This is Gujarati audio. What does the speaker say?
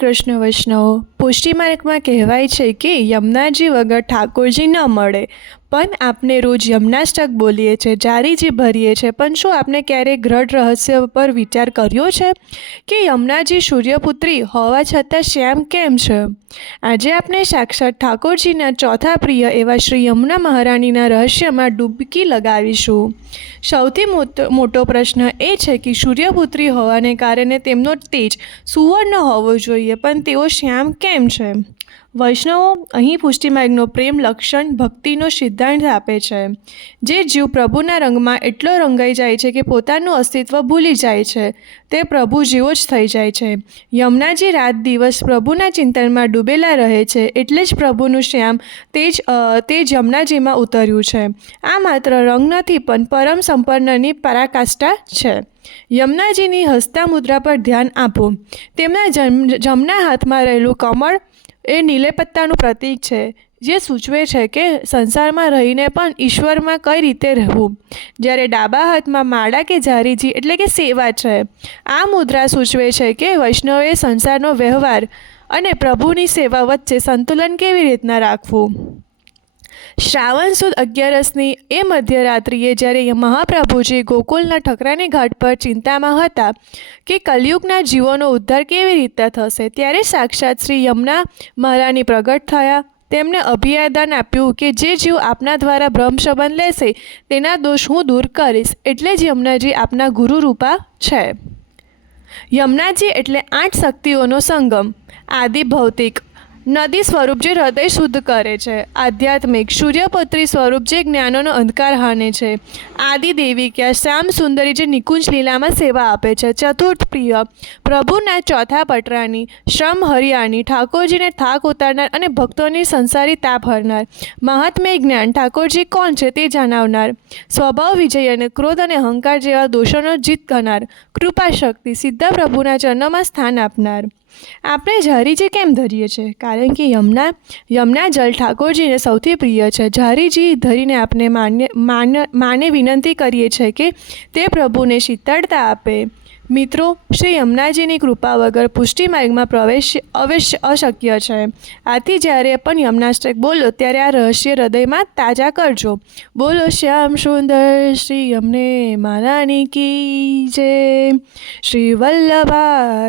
કૃષ્ણ વૈષ્ણવ પુષ્ટિ માર્ગમાં કહેવાય છે કે યમુનાજી વગર ઠાકોરજી ન મળે, પણ આપણે રોજ યમુનાષ્ટક બોલીએ છીએ, જારીજી ભરીએ છીએ, પણ શું આપણે ક્યારેય ગ્રઢ રહસ્ય પર વિચાર કર્યો છે કે યમુનાજી સૂર્યપુત્રી હોવા છતાં શ્યામ કેમ છે? આજે આપણે સાક્ષાત ઠાકોરજીના ચોથા પ્રિય એવા શ્રી યમુના મહારાણીના રહસ્યમાં ડૂબકી લગાવીશું. સૌથી મોટો પ્રશ્ન એ છે કે સૂર્યપુત્રી હોવાને કારણે તેમનો તેજ સુવર્ણ હોવો જોઈએ, પણ તેઓ શ્યામ કેમ છે? વૈષ્ણવો અહીં પુષ્ટિમાર્ગનો પ્રેમ લક્ષણ ભક્તિનો સિદ્ધાંત આપે છે. જે જીવ પ્રભુના રંગમાં એટલો રંગાઈ જાય છે કે પોતાનું અસ્તિત્વ ભૂલી જાય છે, તે પ્રભુ જેવો જ થઈ જાય છે. યમુનાજી રાત દિવસ પ્રભુના ચિંતનમાં ડૂબેલા રહે છે, એટલે જ પ્રભુનું શ્યામ તેજ યમુનાજીમાં ઉતર્યું છે. આ માત્ર રંગ નથી, પણ પરમ સંપન્નની પરાકાષ્ઠા છે. યમુનાજીની હસ્તા મુદ્રા પર ધ્યાન આપો. તેમના જમણા હાથમાં રહેલું કમળ એ નીલે પત્તાનું પ્રતીક છે, જે સૂચવે છે કે સંસારમાં રહીને પણ ઈશ્વરમાં કઈ રીતે રહેવું. જ્યારે ડાબા હાથમાં માળા કે જારીજી એટલે કે સેવા છે. આ મુદ્રા સૂચવે છે કે વૈષ્ણવે સંસારનો વ્યવહાર અને પ્રભુની સેવા વચ્ચે સંતુલન કેવી રીતના રાખવું. શ્રાવણ સુદ 11ની એ મધ્યરાત્રિએ જ્યારે મહાપ્રભુજી ગોકુલના ઠકરાની ઘાટ પર ચિંતામાં હતા કે કલયુગના જીવોનો ઉદ્ધાર કેવી રીતે થશે, ત્યારે સાક્ષાત શ્રી યમુના મહારાણી પ્રગટ થયા. તેમણે અભિવાદન આપ્યું કે જે જીવ આપના દ્વારા બ્રહ્મ સંબંધ લેશે તેના દોષ હું દૂર કરીશ. એટલે જ યમુનાજી આપના ગુરુ રૂપા છે. યમુનાજી એટલે 8 શક્તિઓનો સંગમ. આદિ ભૌતિક નદી સ્વરૂપ જે હૃદય શુદ્ધ કરે છે. આધ્યાત્મિક સૂર્યપુત્રી સ્વરૂપ જે જ્ઞાનોનો અંધકાર હાને છે. આદિ દેવિકા શ્યામ સુંદરી જે નિકુંજ લીલામાં સેવા આપે છે. ચતુર્થ પ્રિય પ્રભુના ચોથા પટરાની શ્રમ હરિયાણી ઠાકોરજીને થાક ઉતારનાર અને ભક્તોની સંસારી તાપ હરનાર. મહાત્મ્ય જ્ઞાન ઠાકોરજી કોણ છે તે જણાવનાર. સ્વભાવ વિજય અને ક્રોધ અને અહંકાર જેવા દોષોનો જીત કરનાર. કૃપા શક્તિ સિદ્ધ પ્રભુના ચરણોમાં સ્થાન આપનાર. આપણે જારીજી કેમ ધરીએ છીએ? કારણ કે યમુના જલ ઠાકોરજીને સૌથી પ્રિય છે. જારીજી ધરીને આપણે માને વિનંતી કરીએ છીએ કે તે પ્રભુને શીતળતા આપે. મિત્રો, શ્રી યમુનાજીની કૃપા વગર પુષ્ટિ માર્ગમાં પ્રવેશ અવશ્ય અશક્ય છે. આથી જ્યારે પણ યમુનાષ્ટક બોલો ત્યારે આ રહસ્ય હૃદયમાં તાજા કરજો. બોલો શ્યામ સુંદર શ્રી યમને મહારાણી કી જય. શ્રી વલ્લભા